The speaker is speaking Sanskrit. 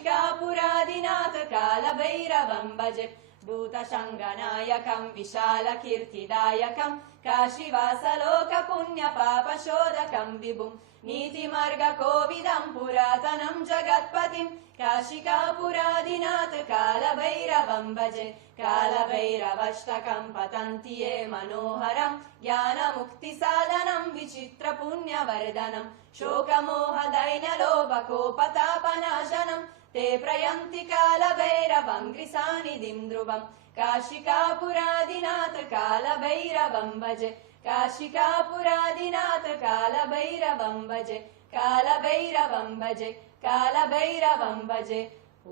काशिकापुरादिनाथ कालभैरवं भजे भूतशङ्गनायकं विशालकीर्तिदायकं काशीवासलोकपुण्यपापशोधकं विभुं नीतिमार्गकोविदं पुरातनं जगत्पतिं काशिकापुरादिनाथ कालभैरवं भजे कालभैरवष्टकं पतन्ति ये मनोहरं ज्ञानमुक्तिसाधनं विचित्रपुण्यवर्धनं शोकमोहदैन्यलोभकोपतापनाशनं ते प्रयन्ति कालभैरवं गृसानिधिं ध्रुवं काशिकापुरादिनाथ कालभैरवं भजे काशिकापुरादिनाथ कालभैरवं भजे कालभैरवं भजे कालभैरवं भजे। ओ